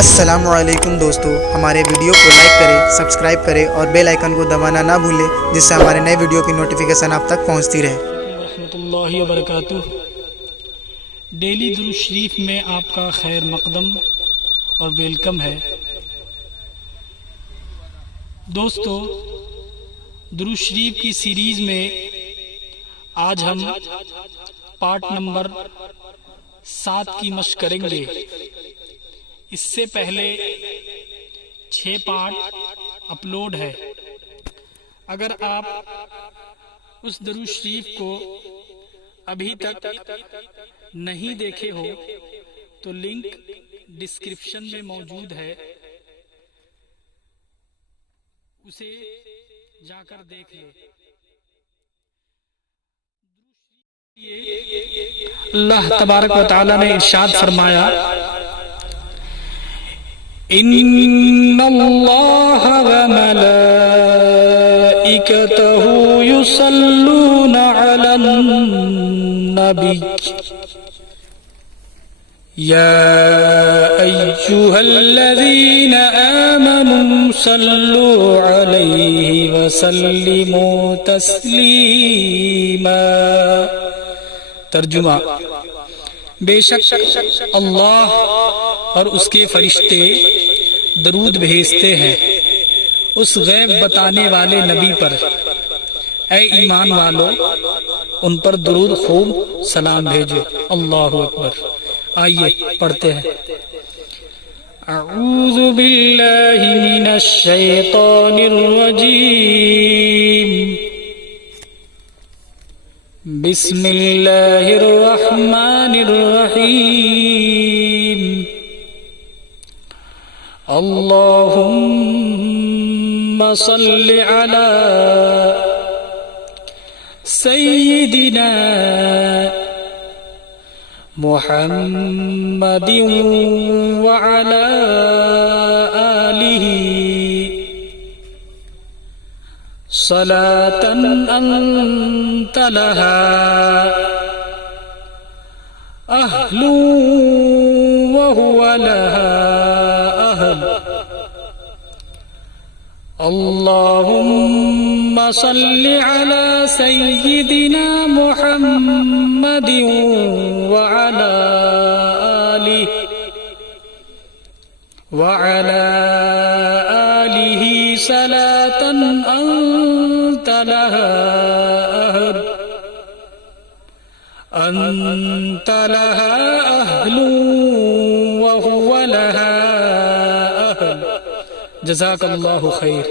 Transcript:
السلام علیکم دوستو، ہمارے ویڈیو کو لائک کریں، سبسکرائب کریں اور بیل آئیکن کو دبانا نہ بھولیں، جس سے ہمارے نئے ویڈیو کی نوٹیفیکیشن آپ تک پہنچتی رہے۔ ورحمۃ اللہ وبرکاتہ۔ ڈیلی درود شریف میں آپ کا خیر مقدم اور ویلکم ہے۔ دوستو، درود شریف کی سیریز میں آج ہم پارٹ نمبر 7 کی مشق کریں گے۔ اس سے پہلے 6 پارٹ اپلوڈ ہے۔ اگر آپ اس درود شریف کو ابھی تک نہیں دیکھے ہو تو لنک ڈسکرپشن میں موجود ہے، اسے جا کر دیکھ لیں۔ اللہ تبارک و تعالی نے ارشاد فرمایا، ان اللہ وملائکتہ یصلون علی النبی یا ایہا الذین آمنوا صلوا علیہ وسلموا تسلیما۔ ترجمہ: بے شک اللہ اور اس کے فرشتے درود بھیجتے ہیں اس غیب بتانے والے نبی پر۔ اے ایمان والو، ان پر درود خوب سلام بھیجو۔ اللہ اکبر۔ آئیے پڑھتے ہیں۔ اعوذ باللہ من الشیطان الرجیم، بسم اللہ الرحمن الرحیم۔ اللہم صل علی سیدنا محمد وعلی آلہ صلاة انت لها اہل وهو لها اہل۔ اللہم صل علی سیدنا محمد وعلی آلہ صلاة انت لها اہل وهو لها اہل۔ جزاک اللہ خیر۔